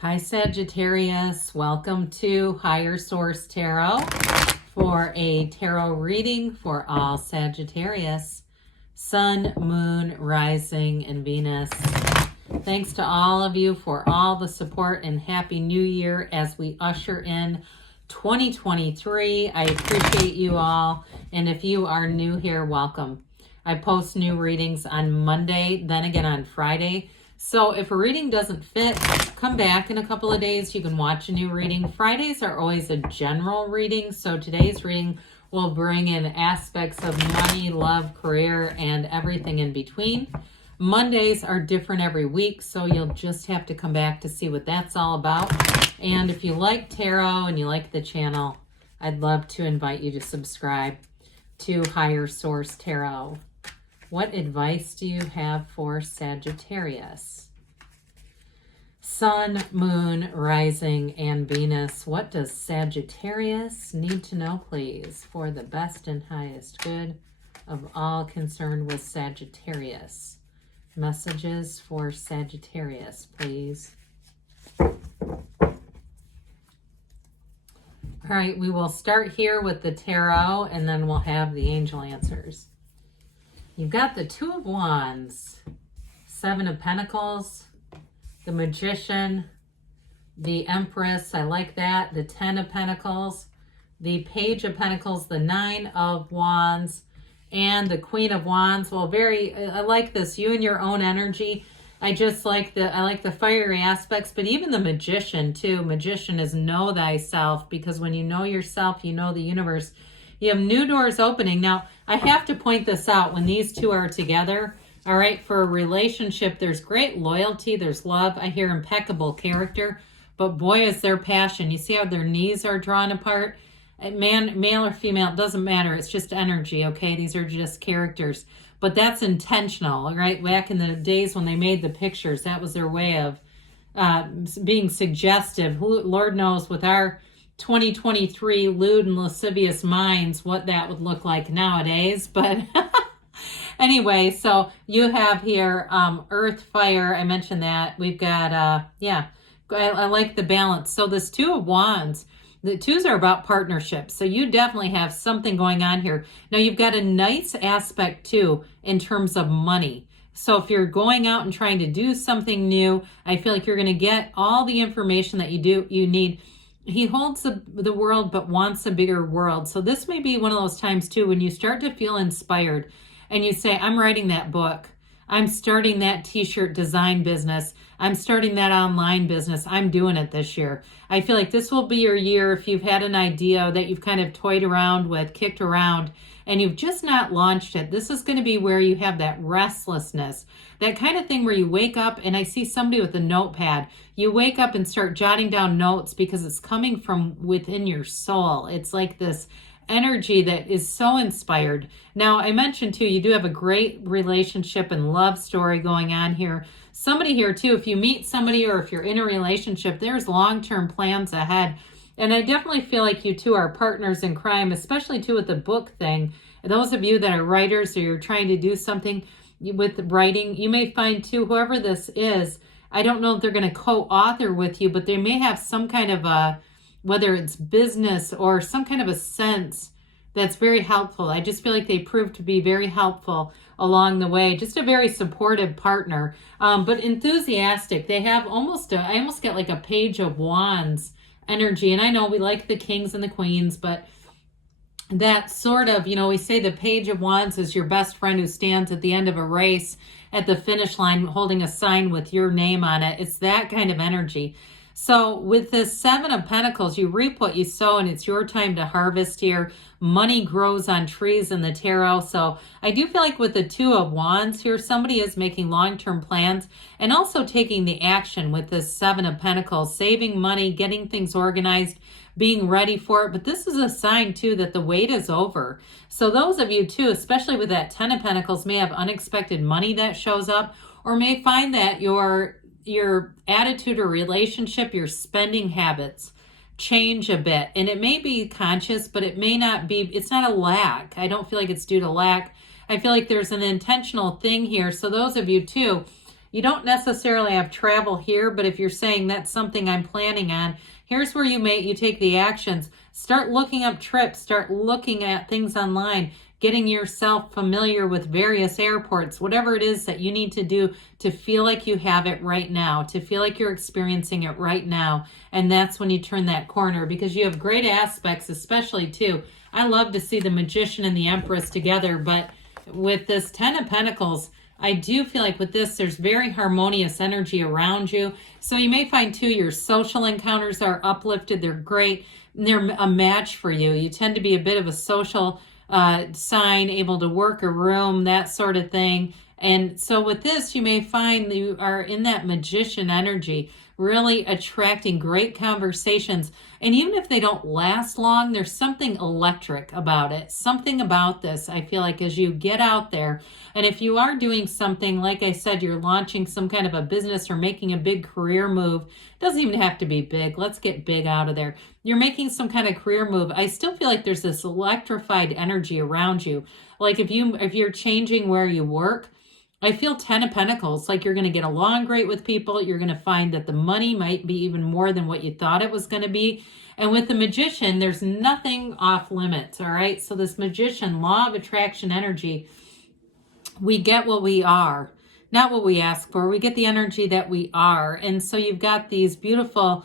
Hi Sagittarius, welcome to Higher Source Tarot for a tarot reading for all Sagittarius, Sun, Moon, Rising, and Venus. Thanks to all of you for all the support and Happy New Year as we usher in 2023. I appreciate you all, and if you are new here, welcome. I post new readings on Monday, then again on Friday. So if a reading doesn't fit, come back in a couple of days. You can watch a new reading. Fridays are always a general reading. So today's reading will bring in aspects of money, love, career, and everything in between. Mondays are different every week, so you'll just have to come back to see what that's all about. And if you like tarot and you like the channel, I'd love to invite you to subscribe to Higher Source Tarot. What advice do you have for Sagittarius? Sun, Moon, Rising, and Venus. What does Sagittarius need to know, please, for the best and highest good of all concerned with Sagittarius? Messages for Sagittarius, please. All right, we will start here with the tarot, and then we'll have the angel answers. You've got the Two of Wands, Seven of Pentacles, the Magician, the Empress, I like that, the Ten of Pentacles, the Page of Pentacles, the Nine of Wands, and the Queen of Wands. Well, I like this, you and your own energy. I like the fiery aspects, but even the Magician too. Magician is know thyself, because when you know yourself, you know the universe. You have new doors opening. Now, I have to point this out when these two are together. All right, for a relationship, there's great loyalty, there's love. I hear impeccable character, but boy, is there passion. You see how their knees are drawn apart? Male or female, it doesn't matter. It's just energy, okay? These are just characters. But that's intentional, right? Back in the days when they made the pictures, that was their way of being suggestive. Lord knows with our 2023 lewd and lascivious minds what that would look like nowadays. But anyway, so you have here earth, fire. I mentioned that. We've got, I like the balance. So this Two of Wands, the twos are about partnerships. So you definitely have something going on here. Now you've got a nice aspect too in terms of money. So if you're going out and trying to do something new, I feel like you're going to get all the information that you need. He holds the world but wants a bigger world. So this may be one of those times too when you start to feel inspired and you say, I'm writing that book. I'm starting that t-shirt design business. I'm starting that online business. I'm doing it this year. I feel like this will be your year if you've had an idea that you've kind of toyed around with, kicked around, and you've just not launched it. This is going to be where you have that restlessness, that kind of thing where you wake up, and I see somebody with a notepad. You wake up and start jotting down notes because it's coming from within your soul. It's like this energy that is so inspired. Now, I mentioned too, you do have a great relationship and love story going on here. Somebody here too, if you meet somebody or if you're in a relationship, there's long-term plans ahead. And I definitely feel like you two are partners in crime, especially too with the book thing. Those of you that are writers or you're trying to do something with writing, you may find too, whoever this is, I don't know if they're going to co-author with you, but they may have some kind of a, whether it's business or some kind of a sense that's very helpful. I just feel like they prove to be very helpful along the way. Just a very supportive partner, but enthusiastic. They have I almost get like a Page of Wands energy. And I know we like the kings and the queens, but that sort of, we say the Page of Wands is your best friend who stands at the end of a race at the finish line holding a sign with your name on it. It's that kind of energy. So with this Seven of Pentacles, you reap what you sow, and it's your time to harvest here. Money grows on trees in the tarot. So I do feel like with the Two of Wands here, somebody is making long-term plans and also taking the action with this Seven of Pentacles, saving money, getting things organized, being ready for it. But this is a sign too that the wait is over. So those of you too, especially with that Ten of Pentacles, may have unexpected money that shows up, or may find that your attitude or relationship, your spending habits change a bit. And it may be conscious, but it may not be, it's not a lack. I don't feel like it's due to lack. I feel like there's an intentional thing here. So those of you too, You don't necessarily have travel here, but if you're saying that's something I'm planning on, here's where you take the actions. Start looking up trips, start looking at things online, getting yourself familiar with various airports, whatever it is that you need to do to feel like you have it right now, to feel like you're experiencing it right now. And that's when you turn that corner, because you have great aspects, especially too. I love to see the Magician and the Empress together, but with this Ten of Pentacles, I do feel like with this, there's very harmonious energy around you. So you may find too, your social encounters are uplifted. They're great. They're a match for you. You tend to be a bit of a social sign, able to work a room, that sort of thing. And so with this, you may find you are in that Magician energy, really attracting great conversations. And even if they don't last long, there's something electric about it. Something about this, I feel like, as you get out there. And if you are doing something, like I said, you're launching some kind of a business or making a big career move, it doesn't even have to be big. Let's get big out of there. You're making some kind of career move. I still feel like there's this electrified energy around you. Like if you're changing where you work, I feel Ten of Pentacles, like you're going to get along great with people. You're going to find that the money might be even more than what you thought it was going to be. And with the Magician, there's nothing off limits, all right? So this Magician, law of attraction energy, we get what we are, not what we ask for. We get the energy that we are. And so you've got these beautiful,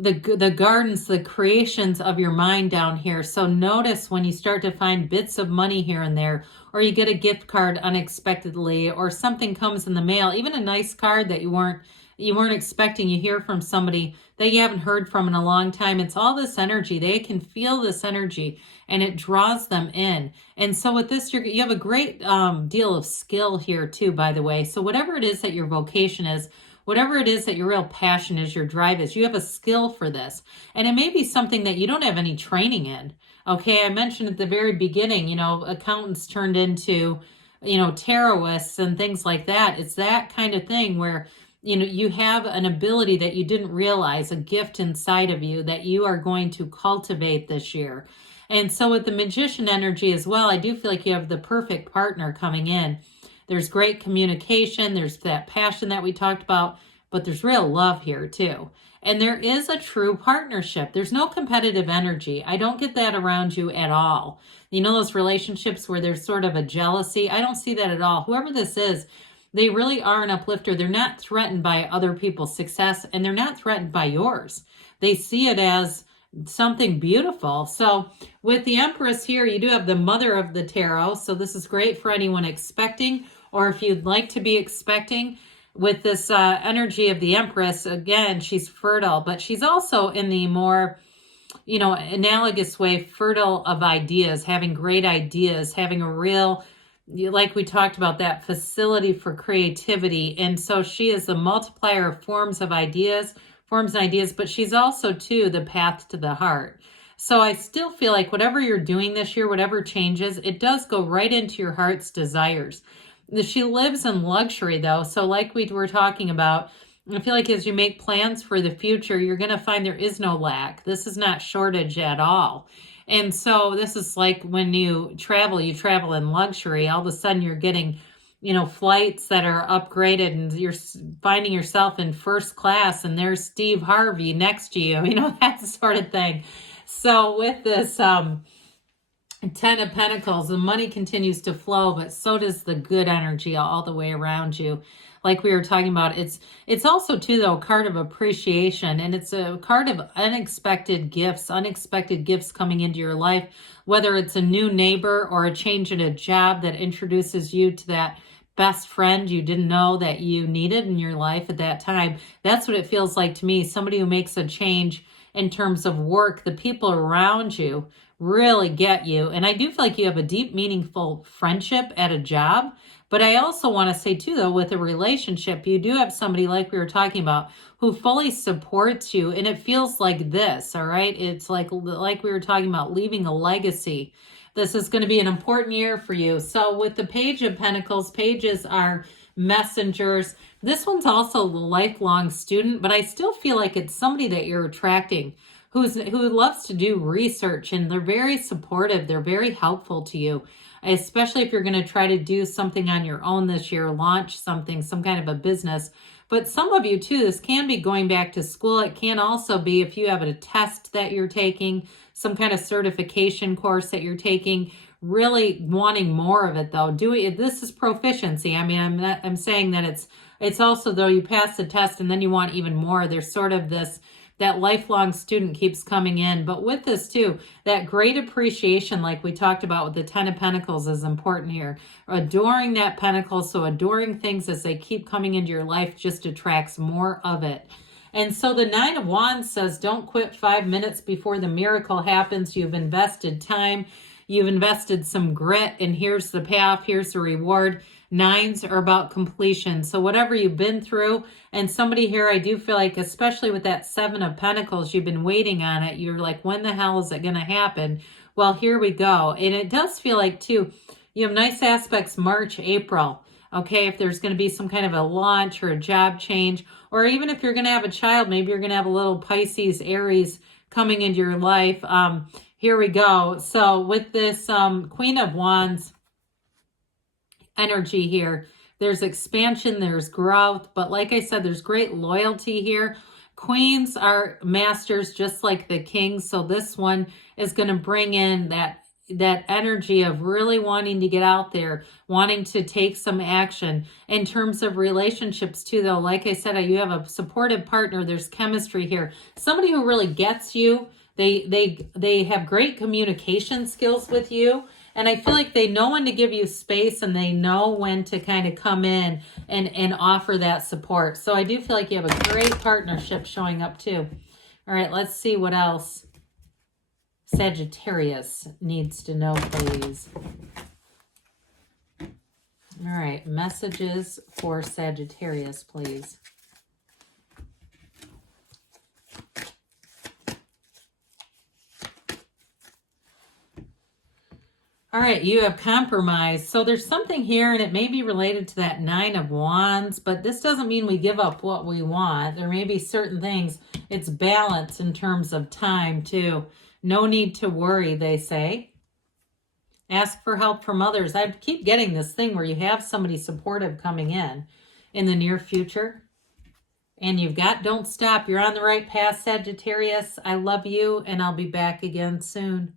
the gardens, the creations of your mind down here. So notice when you start to find bits of money here and there, or you get a gift card unexpectedly, or something comes in the mail, even a nice card that you weren't expecting. You hear from somebody that you haven't heard from in a long time. It's all this energy. They can feel this energy and it draws them in. And so with this, you have a great deal of skill here too, by the way. So whatever it is that your vocation is, whatever it is that your real passion is, your drive is, you have a skill for this. And it may be something that you don't have any training in. Okay, I mentioned at the very beginning, accountants turned into, tarotists and things like that. It's that kind of thing where, you have an ability that you didn't realize, a gift inside of you that you are going to cultivate this year. And so with the Magician energy as well, I do feel like you have the perfect partner coming in. There's great communication. There's that passion that we talked about, but there's real love here too. And there is a true partnership. There's no competitive energy. I don't get that around you at all. You know those relationships where there's sort of a jealousy? I don't see that at all. Whoever this is, they really are an uplifter. They're not threatened by other people's success, and they're not threatened by yours. They see it as something beautiful. So with the Empress here, you do have the Mother of the Tarot. So this is great for anyone expecting, or if you'd like to be expecting. With this energy of the Empress, again, she's fertile, but she's also in the more, analogous way, fertile of ideas, having great ideas, having a real, like we talked about, that facility for creativity. And so she is the multiplier of forms and ideas, but she's also, too, the path to the heart. So I still feel like whatever you're doing this year, whatever changes, it does go right into your heart's desires. She lives in luxury, though. So like we were talking about, I feel like as you make plans for the future, you're going to find there is no lack. This is not shortage at all. And so this is like when you travel in luxury. All of a sudden you're getting, flights that are upgraded, and you're finding yourself in first class, and there's Steve Harvey next to you, that sort of thing. So with this, Ten of Pentacles, the money continues to flow, but so does the good energy all the way around you. Like we were talking about, it's also too, though, a card of appreciation, and it's a card of unexpected gifts coming into your life, whether it's a new neighbor or a change in a job that introduces you to that best friend you didn't know that you needed in your life at that time. That's what it feels like to me. Somebody who makes a change in terms of work, the people around you really get you. And I do feel like you have a deep, meaningful friendship at a job. But I also want to say too, though, with a relationship, you do have somebody, like we were talking about, who fully supports you. And it feels like this, all right? It's like we were talking about, leaving a legacy. This is going to be an important year for you. So with the Page of Pentacles, pages are messengers. This one's also a lifelong student, but I still feel like it's somebody that you're attracting who loves to do research, and they're very supportive. They're very helpful to you, especially if you're going to try to do something on your own this year, launch something, some kind of a business. But some of you too, this can be going back to school. It can also be if you have a test that you're taking, some kind of certification course that you're taking, really wanting more of it though. This is proficiency. I mean, I'm saying that it's also though you pass the test and then you want even more. There's sort of that lifelong student keeps coming in. But with this too, that great appreciation, like we talked about with the Ten of Pentacles, is important here. Adoring that pentacle, so adoring things as they keep coming into your life just attracts more of it. And so the Nine of Wands says, don't quit 5 minutes before the miracle happens. You've invested time. You've invested some grit, and here's the payoff. Here's the reward. Nines are about completion. So whatever you've been through, and somebody here, I do feel like, especially with that Seven of Pentacles, you've been waiting on it. You're like, when the hell is it going to happen? Well, here we go. And it does feel like, too, you have nice aspects March, April. Okay, if there's going to be some kind of a launch or a job change, or even if you're going to have a child, maybe you're going to have a little Pisces, Aries coming into your life. Here we go. So with this Queen of Wands energy here, there's expansion, there's growth, but like I said, there's great loyalty here. Queens are masters just like the kings, so this one is going to bring in that energy of really wanting to get out there, wanting to take some action. In terms of relationships too, though, like I said, you have a supportive partner. There's chemistry here. Somebody who really gets you. They have great communication skills with you. And I feel like they know when to give you space, and they know when to kind of come in and offer that support. So I do feel like you have a great partnership showing up too. All right, let's see what else Sagittarius needs to know, please. All right, messages for Sagittarius, please. All right, you have compromise. So there's something here, and it may be related to that Nine of Wands, but this doesn't mean we give up what we want. There may be certain things. It's balance in terms of time, too. No need to worry, they say. Ask for help from others. I keep getting this thing where you have somebody supportive coming in the near future. And you've got don't stop. You're on the right path, Sagittarius. I love you, and I'll be back again soon.